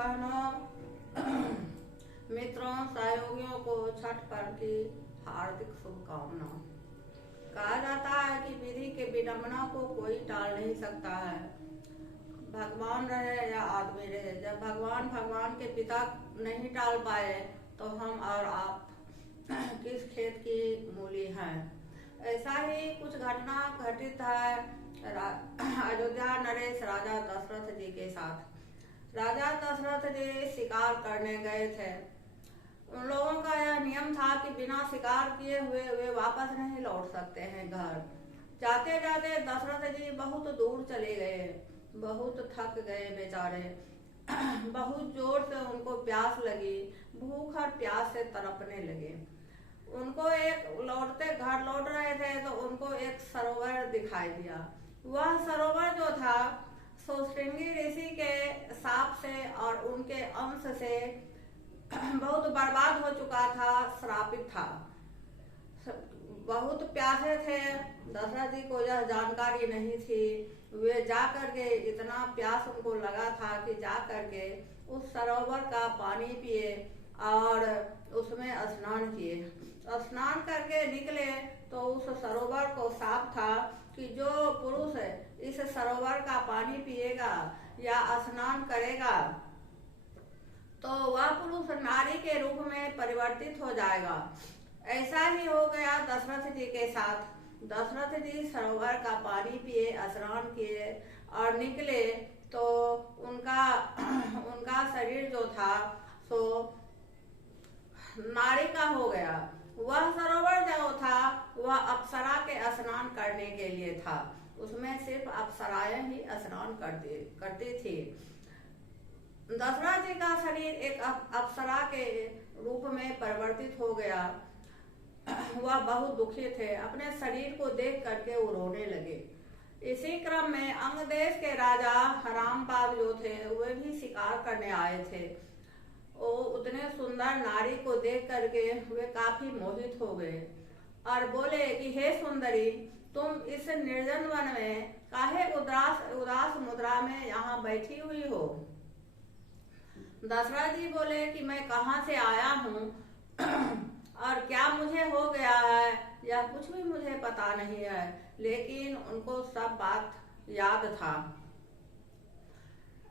बहनों, मित्रों, सहयोगियों को छठ पर्व की हार्दिक शुभकामनाएं। कहा जाता है कि विधि के विडंबना को कोई टाल नहीं सकता है, भगवान रहे या आदमी रहे। जब भगवान के पिता नहीं टाल पाए तो हम और आप किस खेत की मूली हैं। ऐसा ही कुछ घटना घटित है अयोध्या नरेश राजा दशरथ जी के साथ। राजा दशरथ जी शिकार करने गए थे। उन लोगों का यह नियम था कि बिना शिकार किए हुए वे वापस नहीं लौट सकते हैं घर। जाते जाते दशरथ जी बहुत दूर चले गए, बहुत थक गए बेचारे। बहुत जोर से उनको प्यास लगी, भूख और प्यास से तड़पने लगे। उनको घर लौट रहे थे तो उनको एक सरोवर दिखाई दिया। वह सरोवर जो था सो श्रृंगी ऋषि के शाप से और उनके अंश से बहुत बर्बाद हो चुका था, श्रापित था। बहुत प्यासे थे, दशरथ जी को यह जानकारी नहीं थी। वे जा करके इतना प्यास उनको लगा था कि जा करके उस सरोवर का पानी पिए और उसमें स्नान किए। स्नान करके निकले तो उस सरोवर को साफ था कि जो पुरुष इस सरोवर का पानी पिएगा या स्नान करेगा तो वह पुरुष नारी के रूप में परिवर्तित हो जाएगा। ऐसा ही हो गया दशरथ जी के साथ। दशरथ जी सरोवर का पानी पिए, स्नान किए और निकले तो उनका शरीर जो था सो नारी का हो गया। वह सरोवर जो था वह अप्सरा के स्नान करने के लिए था। उसमें सिर्फ अप्सराएं ही स्नान करती थी। दशरथ जी का शरीर एक अप्सरा के रूप में परिवर्तित हो गया। वह बहुत दुखी थे। अपने शरीर को देख करके वो रोने लगे। इसी क्रम में अंग देश के राजा रामपाद जो थे वे भी शिकार करने आए थे। वो उतने सुंदर नारी को देख करके वे काफी मोहित हो गए और बोले कि हे सुंदरी, तुम इस निर्जन वन में काहे उदास मुद्रा में यहाँ बैठी हुई हो। दशरथ जी बोले कि मैं कहाँ से आया हूँ और क्या मुझे हो गया है यह कुछ भी मुझे पता नहीं है, लेकिन उनको सब बात याद था।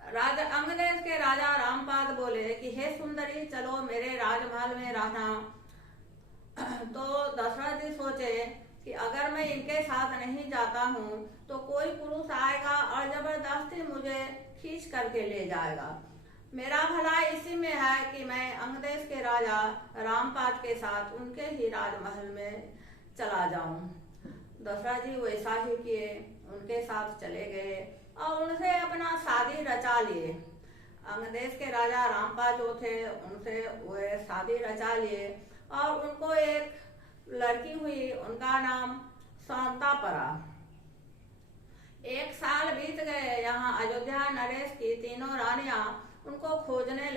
राजा अंगदेश के राजा रामपाद बोले कि हे सुंदरी, चलो मेरे राजमहल में रहना। तो दशरथ जी सोचे कि अगर मैं इनके साथ नहीं जाता हूँ तो कोई पुरुष आएगा और जबरदस्ती मुझे खींच करके ले जाएगा। मेरा भला इसी में है कि मैं अंगदेश के राजा रामपाद के साथ उनके ही राजमहल में चला जाऊं। दशरथ जी वैसा ही किए, उनके साथ चले गए और उनसे अपना शादी रचा लिए। अंगदेश के राजा रामपाद जो थे उनसे वे शादी रचा लिए और उनको एक लड़की हुई, उनका नाम शांता पड़ा। एक साल बीत गए। यहाँ अयोध्या नरेश की तीनों रानियां उनको खोजने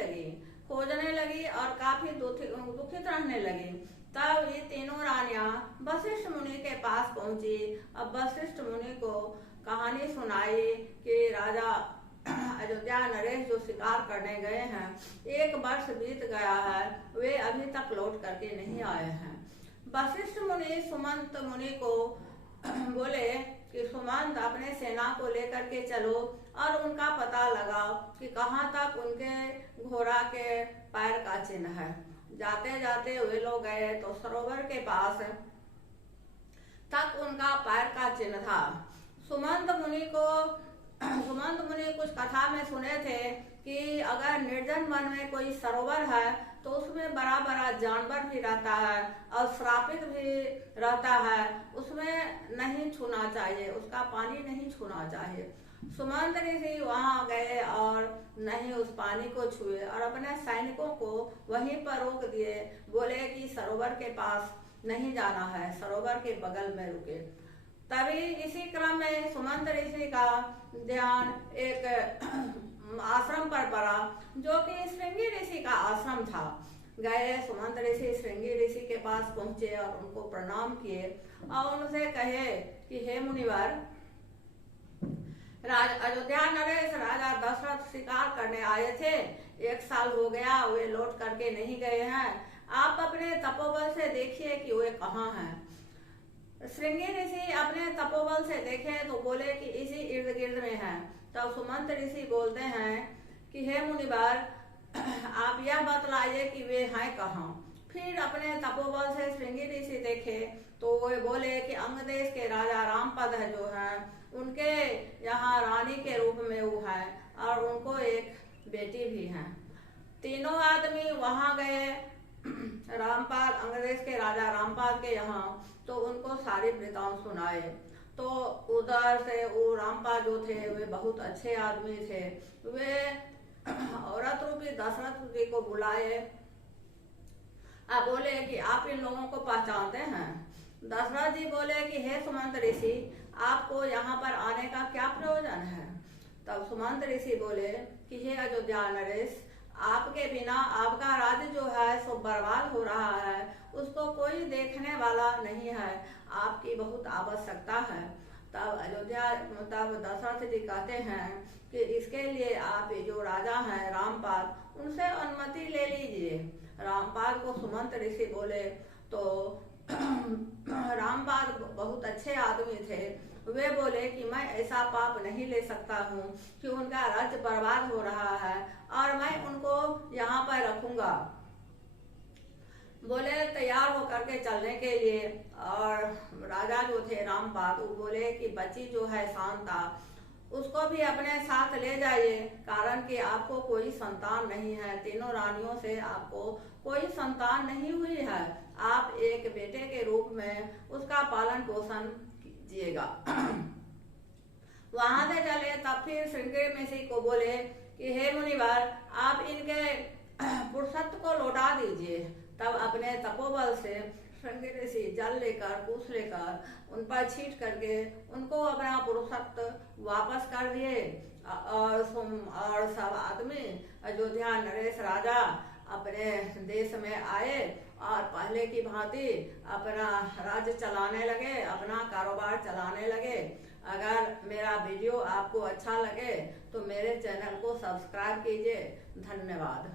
लगी और काफी दुखित रहने लगी। तब ये तीनों रानियां वशिष्ठ मुनि के पास पहुंची। अब वशिष्ठ मुनि को कहानी सुनाई कि राजा अयोध्या नरेश जो शिकार करने गए हैं, 1 वर्ष बीत गया है, वे अभी तक लौट करके नहीं आए हैं। वशिष्ठ मुनि सुमंत मुनि को बोले कि सुमंत, अपने सेना को लेकर के चलो और उनका पता लगाओ कि कहाँ तक उनके घोड़ा के पैर का चिन्ह है। जाते जाते वे लोग गए तो सरोवर के पास तक उनका पैर का चिन्ह था। सुमंत मुनि कुछ कथा में सुने थे कि अगर निर्जन वन में कोई सरोवर है तो उसमें बड़ा बड़ा जानवर भी रहता है और श्रापित भी रहता है, उसमें नहीं छूना चाहिए, उसका पानी नहीं छूना चाहिए। सुमंत ऋषि वहां गए और नहीं उस पानी को छुए और अपने सैनिकों को वहीं पर रोक दिए। बोले कि सरोवर के पास नहीं जाना है, सरोवर के बगल में रुके। तभी इसी क्रम में सुमंत ऋषि का ध्यान एक आश्रम पर पड़ा जो कि श्रृंगी ऋषि का आश्रम था। गए सुमंत ऋषि श्रृंगी ऋषि के पास पहुंचे और उनको प्रणाम किए और उनसे कहे कि हे मुनिवर, अयोध्या नरेश राजा दशरथ शिकार करने आए थे। 1 साल हो गया, वे लौट करके नहीं गए हैं। आप अपने तपोबल से देखिए कि वे कहाँ हैं। श्रृंगी ऋषि अपने तपोबल से देखे तो बोले कि इसी इर्द गिर्द में है। तब सुमंत ऋषि बोलते हैं कि हे मुनिवर, आप यह बतलाइए कि वे हैं कहाँ। फिर अपने तपोबल से श्रृंगी ऋषि देखे तो वे बोले कि अंग देश के राजा रामपद है जो है, उनके यहाँ रानी के रूप में वो है और उनको एक बेटी भी है। तीनों आदमी वहां गए रामपाद, अंग्रेज के राजा रामपाद के यहाँ, तो उनको सारी वृतांत सुनाए। तो उधर से वो रामपाद जो थे वे बहुत अच्छे आदमी थे। वे औरत रूपी दशरथ जी को बुलाए। आप बोले कि आप इन लोगों को पहचानते हैं। दशरथ जी बोले कि हे सुमंत ऋषि, आपको यहाँ पर आने का क्या प्रयोजन है। तब सुमंत ऋषि बोले कि हे अयोध्या नरेश, आपके बिना आपका राज्य जो है सो बर्बाद हो रहा है, उसको कोई देखने वाला नहीं है, आपकी बहुत आवश्यकता है। तब दशरथ जी कहते हैं कि इसके लिए आप जो राजा हैं रामपाद, उनसे अनुमति ले लीजिए। रामपाद को सुमंत ऋषि बोले तो रामपाद बहुत अच्छे आदमी थे। वे बोले कि मैं ऐसा पाप नहीं ले सकता हूँ कि उनका राज्य बर्बाद हो रहा है और मैं उनको यहाँ पर रखूंगा। बोले तैयार होकर के चलने के लिए। और राजा जो थे रामपाद, वो बोले कि बच्ची जो है शांता, उसको भी अपने साथ ले जाइए, कारण कि आपको कोई संतान नहीं है। तीनों रानियों से आपको कोई संतान नहीं हुई है। आप एक बेटे के रूप में उसका पालन पोषण कीजिएगा। वहां से चले तब फिर श्रृंगी ऋषि को बोले कि हे मुनिवर, आप इनके पुरुषत्व को लौटा दीजिए। तब अपने तपोबल से श्रृंगी ऋषि जल लेकर, कुश लेकर उन पर छींट करके उनको अपना पुरुषत्व वापस कर दिए। और सब आदमी अयोध्या नरेश राजा अपने देश में आए और पहले की भांति अपना राज्य चलाने लगे, अपना कारोबार चलाने लगे। अगर मेरा वीडियो आपको अच्छा लगे तो मेरे चैनल को सब्सक्राइब कीजिए। धन्यवाद।